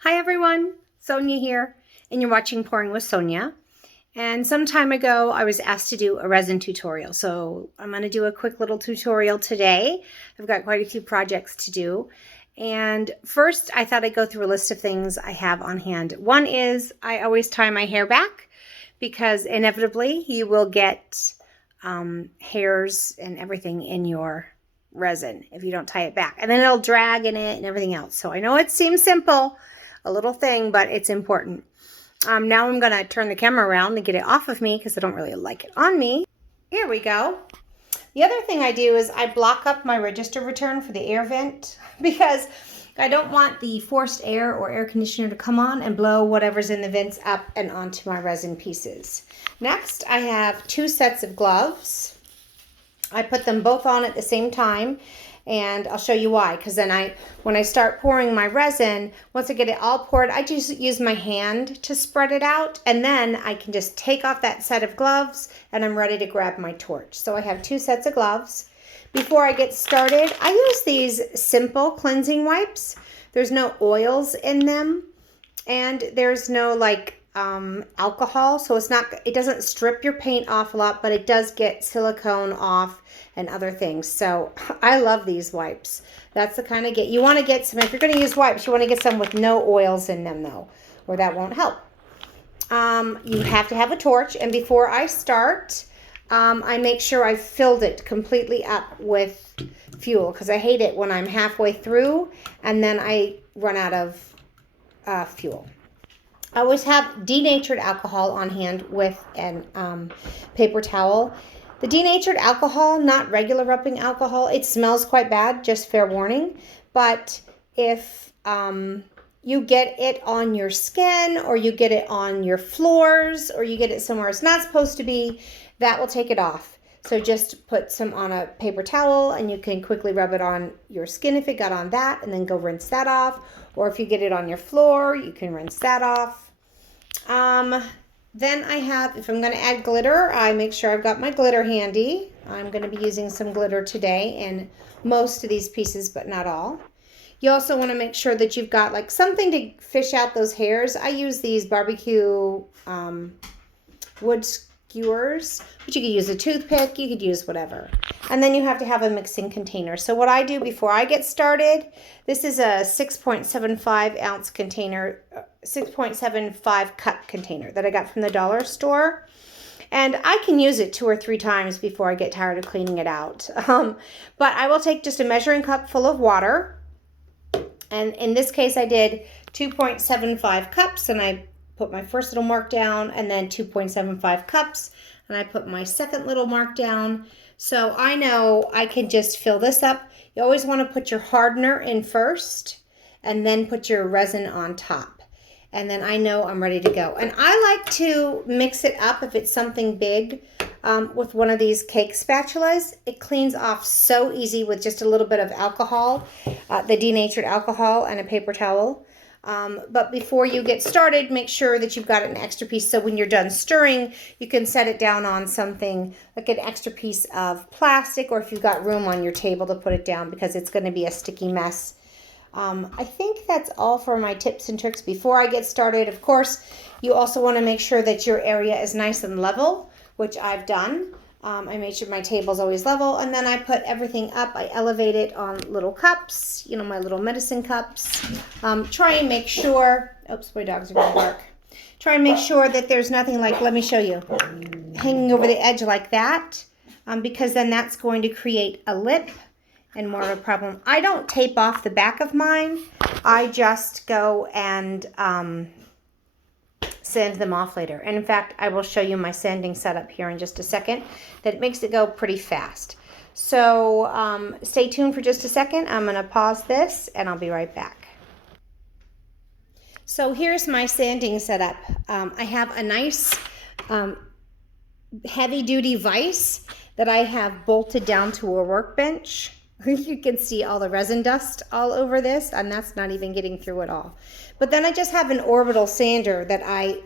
Hi everyone, Sonia here, and you're watching Pouring with Sonia. And some time ago, I was asked to do a resin tutorial, so I'm going to do a quick little tutorial today. I've got quite a few projects to do. And first, I thought I'd go through a list of things I have on hand. One is I always tie my hair back because inevitably you will get hairs and everything in your resin if you don't tie it back. And then it'll drag in it and everything else. So I know it seems simple, a little thing, but it's important. Now I'm going to turn the camera around and get it off of me because I don't really like it on me. Here we go. The other thing I do is I block up my register return for the air vent because I don't want the forced air or air conditioner to come on and blow whatever's in the vents up and onto my resin pieces. Next, I have 2 sets of gloves. I put them both on at the same time. And I'll show you why, because then when I start pouring my resin, once I get it all poured, I just use my hand to spread it out, and then I can just take off that set of gloves and I'm ready to grab my torch. So I have 2 sets of gloves. Before I get started, I use these simple cleansing wipes. There's no oils in them, and there's no alcohol, so it doesn't strip your paint off a lot, but it does get silicone off and other things. So I love these wipes. That's the kind of you want to get some, if you're going to use wipes, you want to get some with no oils in them though, or that won't help. You have to have a torch, and before I start, I make sure I filled it completely up with fuel, because I hate it when I'm halfway through and then I run out of fuel. I always have denatured alcohol on hand with an paper towel. The denatured alcohol, not regular rubbing alcohol, it smells quite bad, just fair warning. But if you get it on your skin, or you get it on your floors, or you get it somewhere it's not supposed to be, that will take it off. So just put some on a paper towel, and you can quickly rub it on your skin if it got on that, and then go rinse that off. Or if you get it on your floor, you can rinse that off. Then I have, if I'm going to add glitter, I make sure I've got my glitter handy. I'm going to be using some glitter today in most of these pieces, but not all. You also want to make sure that you've got something to fish out those hairs. I use these barbecue wood skewers, but you could use a toothpick, you could use whatever. And then you have to have a mixing container. So what I do before I get started, this is a 6.75 ounce container, 6.75 cup container that I got from the dollar store. And I can use it 2 or 3 times before I get tired of cleaning it out. But I will take just a measuring cup full of water. And in this case, I did 2.75 cups, and I put my first little mark down, and then 2.75 cups, and I put my second little mark down. So I know I can just fill this up. You always want to put your hardener in first, and then put your resin on top. And then I know I'm ready to go. And I like to mix it up if it's something big with one of these cake spatulas. It cleans off so easy with just a little bit of alcohol, the denatured alcohol, and a paper towel. But before you get started, make sure that you've got an extra piece. So when you're done stirring, you can set it down on something like an extra piece of plastic, or if you've got room on your table to put it down, because it's going to be a sticky mess. I think that's all for my tips and tricks before I get started. Of course, you also want to make sure that your area is nice and level, which I've done. I made sure my table's always level, and then I put everything up. I elevate it on little cups, my little medicine cups. Try and make sure, oops, my dogs are going to bark. Try and make sure that there's nothing let me show you, hanging over the edge like that, because then that's going to create a lip and more of a problem. I don't tape off the back of mine. I just go and sand them off later. And in fact, I will show you my sanding setup here in just a second. That makes it go pretty fast. So stay tuned for just a second. I'm going to pause this and I'll be right back. So here's my sanding setup. I have a nice heavy-duty vise that I have bolted down to a workbench. You can see all the resin dust all over this, and that's not even getting through at all. But then I just have an orbital sander that I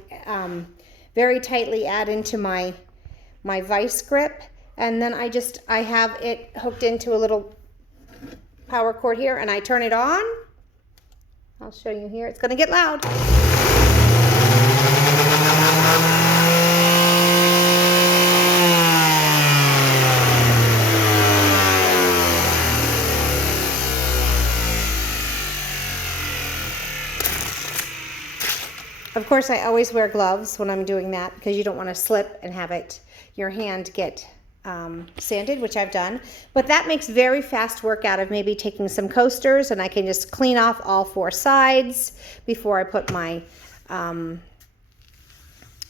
very tightly add into my vise grip, and then I have it hooked into a little power cord here, and I turn it on, I'll show you here. It's going to get loud. Of course, I always wear gloves when I'm doing that because you don't want to slip and have your hand get sanded, which I've done. But that makes very fast work out of maybe taking some coasters, and I can just clean off all four sides before I put my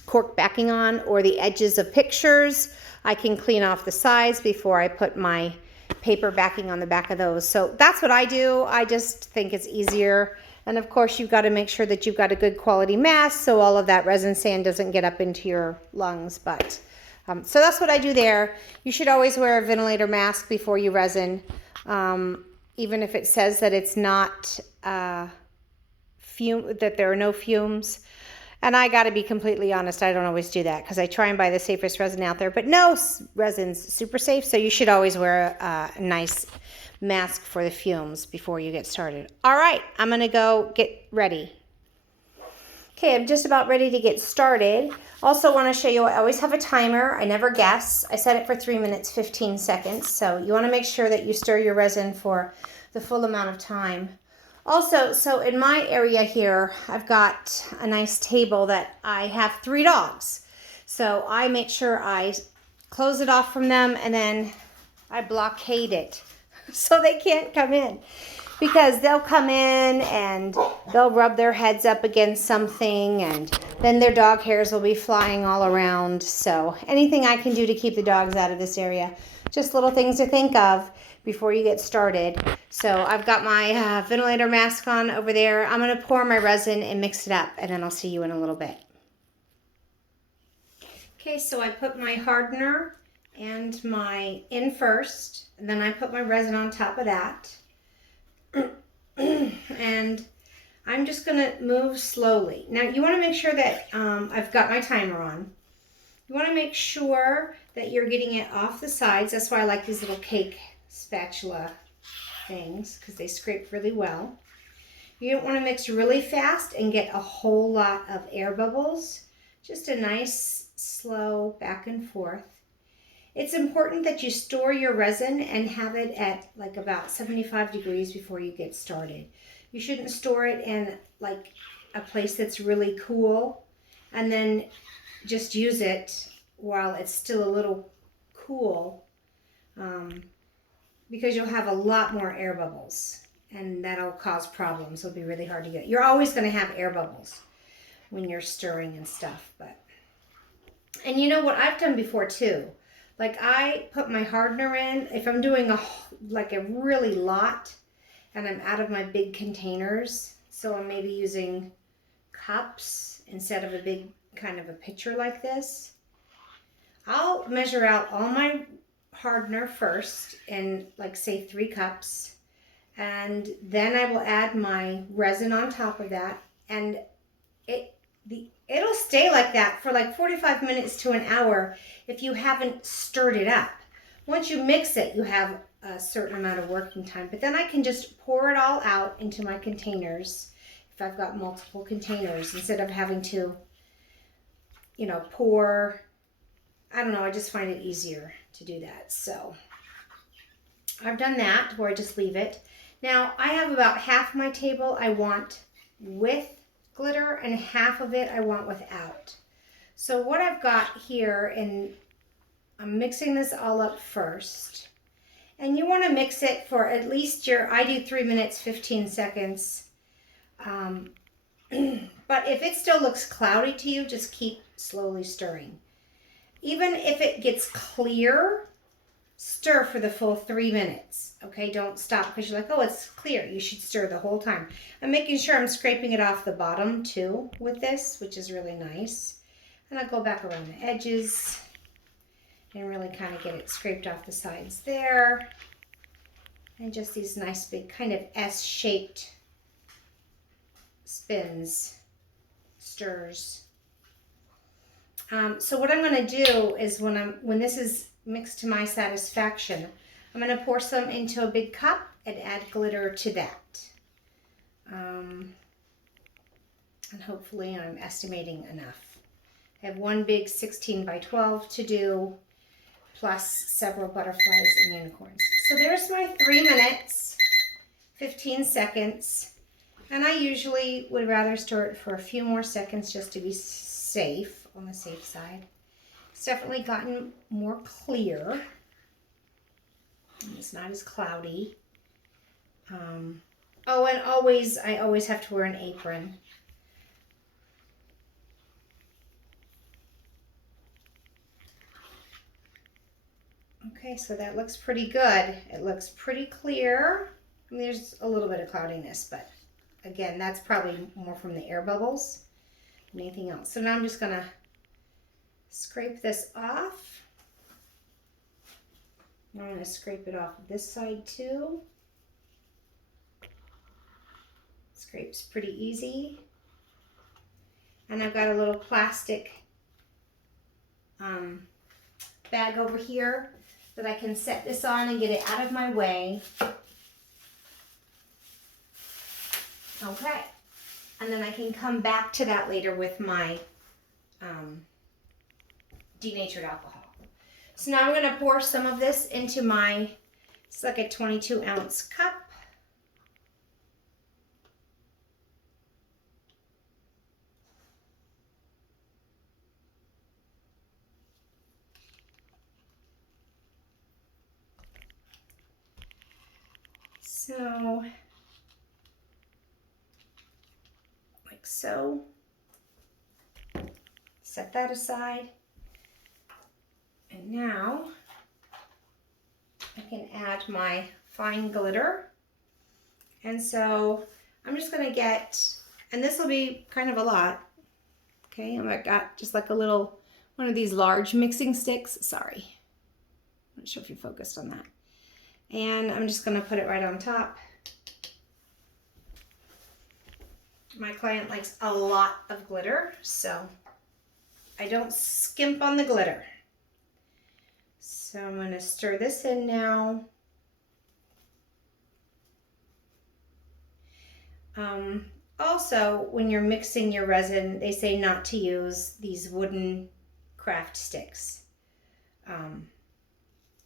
cork backing on, or the edges of pictures. I can clean off the sides before I put my paper backing on the back of those. So that's what I do. I just think it's easier. And of course, you've got to make sure that you've got a good quality mask so all of that resin sand doesn't get up into your lungs. But so that's what I do there. You should always wear a ventilator mask before you resin, even if it says that it's not that there are no fumes. And I got to be completely honest, I don't always do that because I try and buy the safest resin out there. But no resin's super safe, so you should always wear a nice mask for the fumes before you get started. All right, I'm going to go get ready. Okay, I'm just about ready to get started. Also want to show you, I always have a timer. I never guess. I set it for 3 minutes, 15 seconds. So you want to make sure that you stir your resin for the full amount of time. Also, so in my area here, I've got a nice table that I have 3 dogs. So I make sure I close it off from them and then I blockade it so they can't come in. Because they'll come in and they'll rub their heads up against something and then their dog hairs will be flying all around. So anything I can do to keep the dogs out of this area, just little things to think of before you get started. So I've got my ventilator mask on over there. I'm going to pour my resin and mix it up, and then I'll see you in a little bit. Okay, so I put my hardener and my in first, and then I put my resin on top of that. And I'm just going to move slowly. Now you want to make sure that I've got my timer on. You want to make sure that you're getting it off the sides. That's why I like these little cake spatula things, because they scrape really well. You don't want to mix really fast and get a whole lot of air bubbles. Just a nice slow back and forth. It's important that you store your resin and have it at like about 75 degrees before you get started. You shouldn't store it in like a place that's really cool and then just use it while it's still a little cool, because you'll have a lot more air bubbles and that'll cause problems. It'll be really hard to get. You're always going to have air bubbles when you're stirring and stuff. And you know what I've done before too? Like I put my hardener in, if I'm doing a really lot and I'm out of my big containers, so I'm maybe using cups instead of a big kind of a pitcher like this, I'll measure out all my hardener first in like say 3 cups, and then I will add my resin on top of that, and it'll stay like that for like 45 minutes to an hour if you haven't stirred it up. Once you mix it, you have a certain amount of working time, but then I can just pour it all out into my containers if I've got multiple containers instead of having to, pour. I don't know, I just find it easier to do that. So I've done that where I just leave it. Now I have about half my table I want with glitter and half of it I want without. So what I've got here, and I'm mixing this all up first. And you want to mix it for at least I do 3 minutes, 15 seconds. But if it still looks cloudy to you, just keep slowly stirring. Even if it gets clear, stir for the full 3 minutes. Okay, don't stop because you're like, oh, it's clear. You should stir the whole time. I'm making sure I'm scraping it off the bottom too with this, which is really nice. And I'll go back around the edges and really kind of get it scraped off the sides there. And just these nice big kind of S-shaped spins, stirs. So what I'm going to do is when this is mixed to my satisfaction, I'm going to pour some into a big cup and add glitter to that. And hopefully I'm estimating enough. I have one big 16 by 12 to do, plus several butterflies and unicorns. So there's my 3 minutes, 15 seconds. And I usually would rather stir it for a few more seconds just to be safe, on the safe side. It's definitely gotten more clear. And it's not as cloudy. Oh, and I always have to wear an apron. Okay, so that looks pretty good. It looks pretty clear. I mean, there's a little bit of cloudiness, but again, that's probably more from the air bubbles than anything else. So now I'm just gonna scrape this off. Now I'm gonna scrape it off this side too. Scrape's pretty easy. And I've got a little plastic bag over here that I can set this on and get it out of my way. Okay. And then I can come back to that later with my denatured alcohol. So now I'm going to pour some of this into my, it's like a 22-ounce cup. So, like so. Set that aside. And now I can add my fine glitter. And so I'm just going to get, and this will be kind of a lot. Okay, I've got just like a little, one of these large mixing sticks. Sorry. I'm not sure if you focused on that. And I'm just going to put it right on top. My client likes a lot of glitter, so I don't skimp on the glitter. So I'm going to stir this in now. Also, when you're mixing your resin, they say not to use these wooden craft sticks.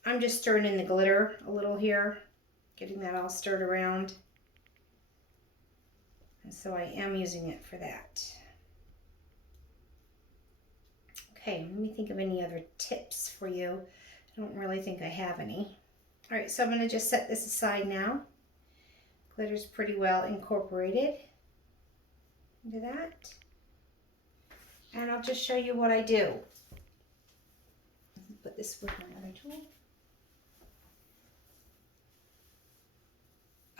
I'm just stirring in the glitter a little here, getting that all stirred around. And so I am using it for that. Okay, let me think of any other tips for you. I don't really think I have any. All right, so I'm going to just set this aside now. Glitter's pretty well incorporated into that. And I'll just show you what I do. Put this with my other tool.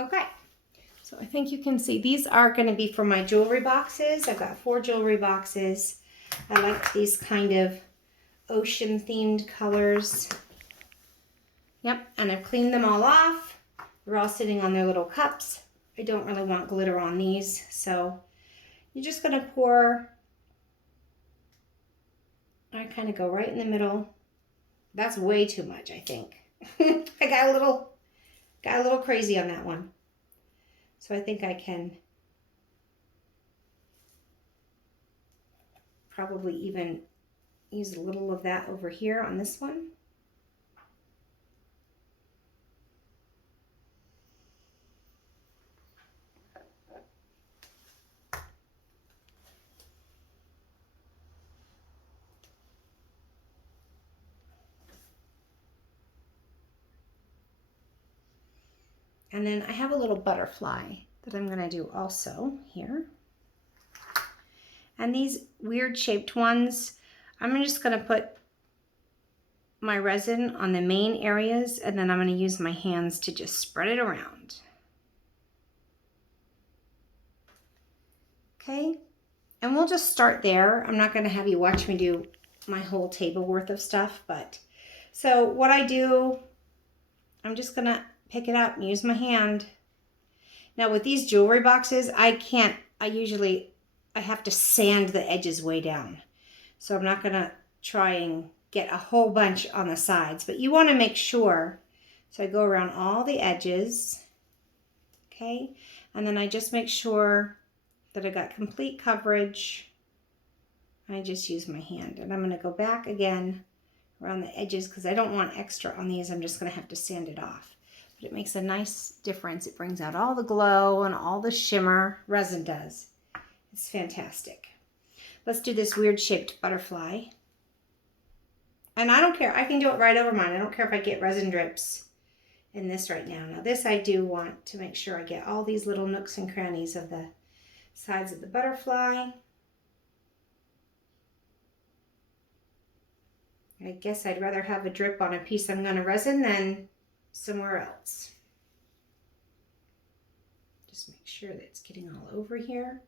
Okay, so I think you can see these are going to be for my jewelry boxes. I've got 4 jewelry boxes. I like these kind of ocean themed colors. Yep, and I've cleaned them all off. They're all sitting on their little cups. I don't really want glitter on these, so you're just going to pour. I kind of go right in the middle. That's way too much, I think. I got a little crazy on that one. So I think I can probably even use a little of that over here on this one. And then I have a little butterfly that I'm going to do also here. And these weird shaped ones, I'm just going to put my resin on the main areas, and then I'm going to use my hands to just spread it around. Okay, and we'll just start there. I'm not going to have you watch me do my whole table worth of stuff, but so what I do, I'm just going to pick it up and use my hand. Now with these jewelry boxes, I have to sand the edges way down. So I'm not going to try and get a whole bunch on the sides, but you want to make sure. So I go around all the edges, okay? And then I just make sure that I got complete coverage, I just use my hand. And I'm going to go back again around the edges because I don't want extra on these. I'm just going to have to sand it off. But it makes a nice difference. It brings out all the glow and all the shimmer. Resin does. It's fantastic. Let's do this weird shaped butterfly. And I don't care. I can do it right over mine. I don't care if I get resin drips in this right now. Now this I do want to make sure I get all these little nooks and crannies of the sides of the butterfly. I guess I'd rather have a drip on a piece I'm going to resin than somewhere else. Just make sure that it's getting all over here.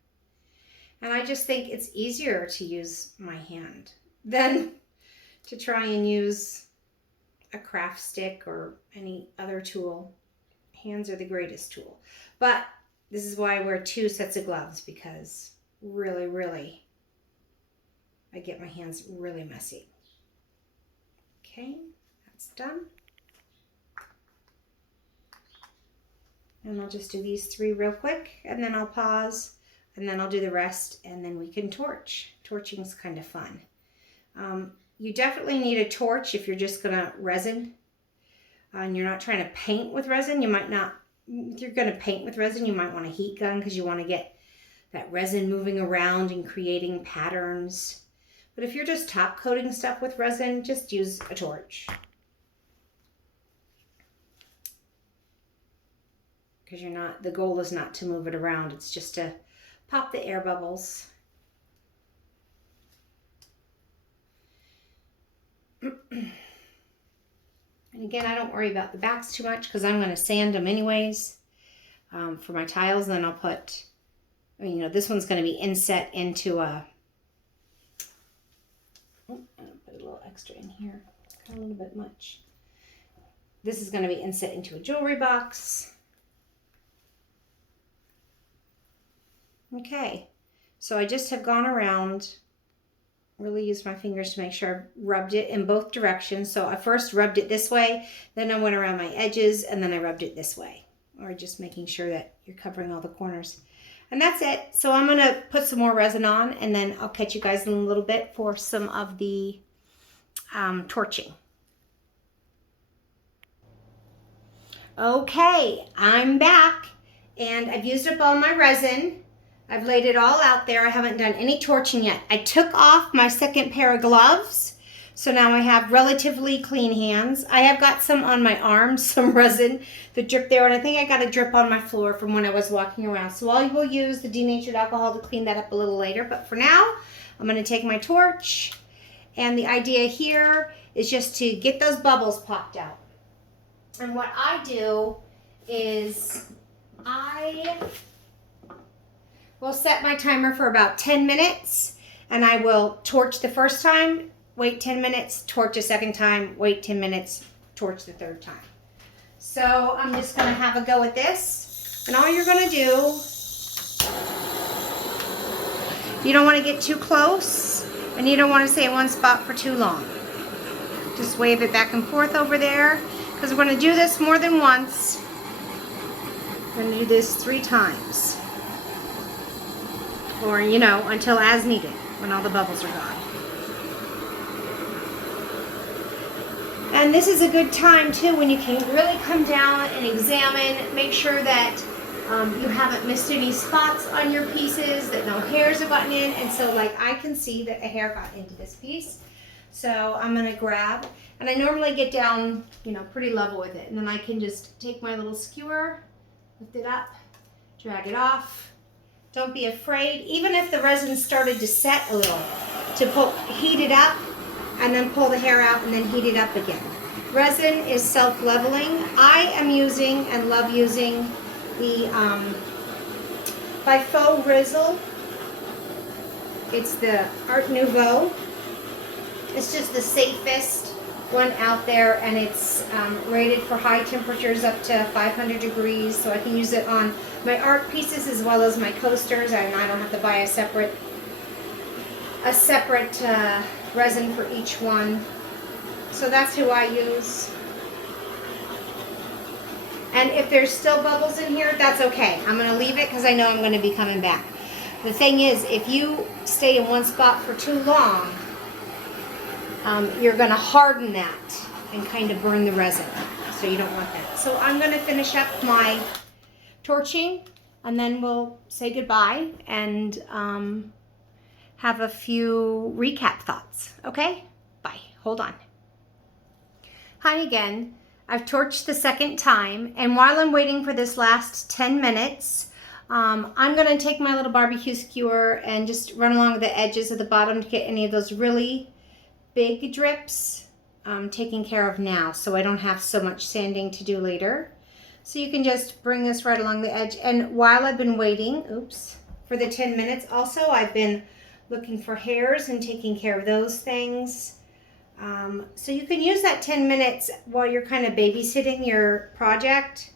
And I just think it's easier to use my hand than to try and use a craft stick or any other tool. Hands are the greatest tool. But this is why I wear 2 sets of gloves, because really, I get my hands really messy. Okay, that's done. And I'll just do these 3 real quick, and then I'll pause, and then I'll do the rest, and then we can torch. Torching is kind of fun. You definitely need a torch if you're just gonna resin, and you're not trying to paint with resin. You might not, if you're gonna paint with resin, you might want a heat gun because you want to get that resin moving around and creating patterns. But if you're just top coating stuff with resin, just use a torch. Because you're not, the goal is not to move it around, it's just to pop the air bubbles. And again, I don't worry about the backs too much because I'm going to sand them anyways for my tiles. Then I'll put, you know, this one's going to be inset into a, oh, I'm going to put a little extra in here, a little bit much. This is going to be inset into a jewelry box. Okay, so I just have gone around, really used my fingers to make sure I rubbed it in both directions. So I first rubbed it this way, then I went around my edges, and then I rubbed it this way. Or just making sure that you're covering all the corners. And that's it. So I'm going to put some more resin on, and then I'll catch you guys in a little bit for some of the torching. Okay, I'm back, and I've used up all my resin. I've laid it all out there. I haven't done any torching yet. I took off my second pair of gloves, so now I have relatively clean hands. I have got some on my arms, some resin that dripped there, and I think I got a drip on my floor from when I was walking around. So I will use the denatured alcohol to clean that up a little later, but for now, I'm going to take my torch, and the idea here is just to get those bubbles popped out. And what I do is we'll set my timer for about 10 minutes, and I will torch the first time, wait 10 minutes, torch a second time, wait 10 minutes, torch the third time. So I'm just going to have a go at this. And all you're going to do, you don't want to get too close, and you don't want to stay in one spot for too long. Just wave it back and forth over there, because we're going to do this more than once. We're going to do this 3 times. Or, you know, until as needed, when all the bubbles are gone. And this is a good time, too, when you can really come down and examine, make sure that you haven't missed any spots on your pieces, that no hairs have gotten in. And so, like, I can see that a hair got into this piece. So I'm going to grab, and I normally get down, you know, pretty level with it. And then I can just take my little skewer, lift it up, drag it off. Don't be afraid, even if the resin started to set a little, to heat it up and then pull the hair out and then heat it up again. Resin is self-leveling. I am using and love using the by Faux Rizzle. It's the Art Nouveau. It's just the safest one out there, and it's rated for high temperatures up to 500 degrees, so I can use it on my art pieces as well as my coasters, and I don't have to buy a separate resin for each one. So that's who I use. And if there's still bubbles in here, that's okay. I'm going to leave it because I know I'm going to be coming back. The thing is, if you stay in one spot for too long, you're going to harden that and kind of burn the resin. So you don't want that. So I'm going to finish up my torching, and then we'll say goodbye and have a few recap thoughts. Okay? Bye. Hold on. Hi again. I've torched the second time, and while I'm waiting for this last 10 minutes, I'm going to take my little barbecue skewer and just run along the edges of the bottom to get any of those really big drips taken care of now, so I don't have so much sanding to do later. So you can just bring this right along the edge. And while I've been waiting, for the 10 minutes also, I've been looking for hairs and taking care of those things. So you can use that 10 minutes while you're kind of babysitting your project,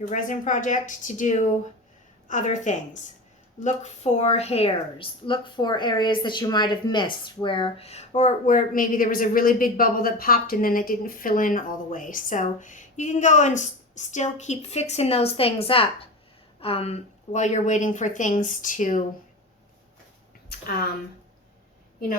your resin project, to do other things. Look for hairs. Look for areas that you might have missed where maybe there was a really big bubble that popped and then it didn't fill in all the way. So you can go and still keep fixing those things up while you're waiting for things to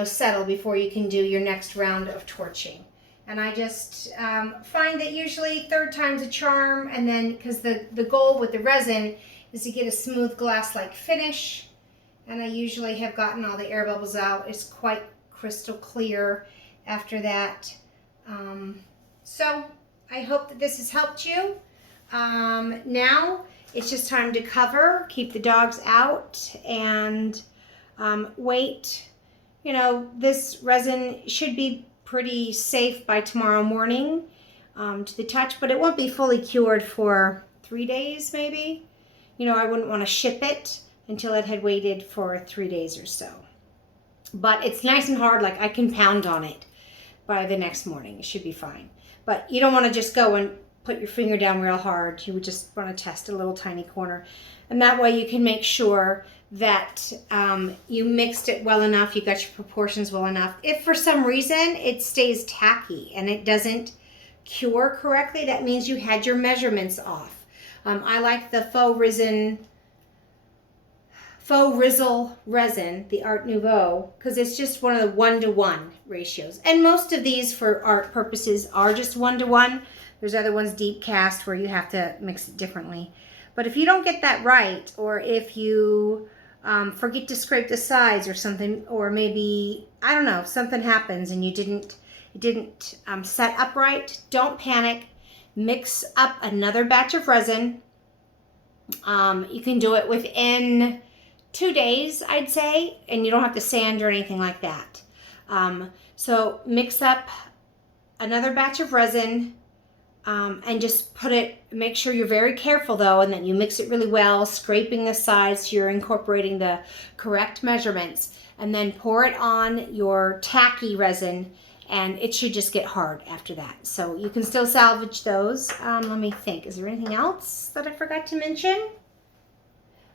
settle before you can do your next round of torching. And I just find that usually third time's a charm, and then because the goal with the resin is to get a smooth glass-like finish, and I usually have gotten all the air bubbles out. It's quite crystal clear after that. So I hope that this has helped you. Now it's just time to cover, keep the dogs out, and wait. This resin should be pretty safe by tomorrow morning to the touch, but it won't be fully cured for 3 days maybe. I wouldn't want to ship it until it had waited for 3 days or so. But it's nice and hard, like I can pound on it by the next morning. It should be fine. But you don't want to just go and put your finger down real hard. You would just want to test a little tiny corner. And that way you can make sure that you mixed it well enough, you got your proportions well enough. If for some reason it stays tacky and it doesn't cure correctly, that means you had your measurements off. I like the Faux Rizzle resin, the Art Nouveau, because it's just one of the 1-to-1 ratios. And most of these for art purposes are just 1-to-1. There's other ones, deep cast, where you have to mix it differently. But if you don't get that right, or if you forget to scrape the sides or something, or maybe, I don't know, something happens and it didn't set up right, don't panic. Mix up another batch of resin. You can do it within 2 days, I'd say, and you don't have to sand or anything like that. So mix up another batch of resin and just make sure you're very careful though, and then you mix it really well, scraping the sides so you're incorporating the correct measurements, and then pour it on your tacky resin, and it should just get hard after that. So you can still salvage those. Let me think, is there anything else that I forgot to mention?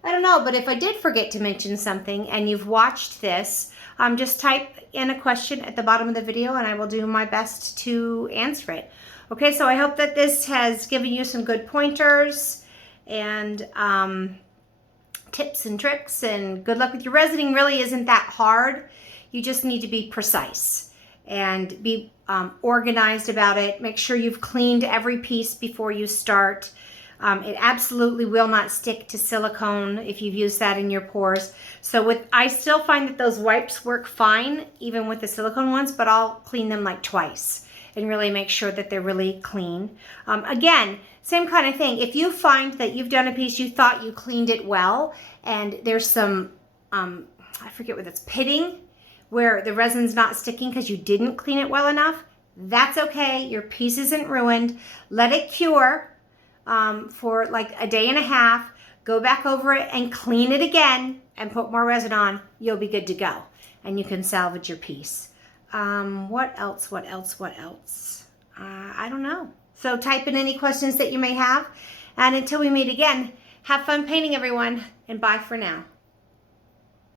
I don't know, but if I did forget to mention something and you've watched this, just type in a question at the bottom of the video and I will do my best to answer it. Okay, so I hope that this has given you some good pointers and tips and tricks, and good luck with your resining. Really isn't that hard. You just need to be precise and be organized about it. Make sure you've cleaned every piece before you start. It absolutely will not stick to silicone if you've used that in your pores. So I still find that those wipes work fine, even with the silicone ones, but I'll clean them like twice and really make sure that they're really clean. Again, same kind of thing. If you find that you've done a piece, you thought you cleaned it well, and there's some, I forget what it's, pitting, where the resin's not sticking because you didn't clean it well enough, that's okay. Your piece isn't ruined. Let it cure for like a day and a half. Go back over it and clean it again and put more resin on. You'll be good to go. And you can salvage your piece. What else? I don't know. So type in any questions that you may have. And until we meet again, have fun painting, everyone. And bye for now.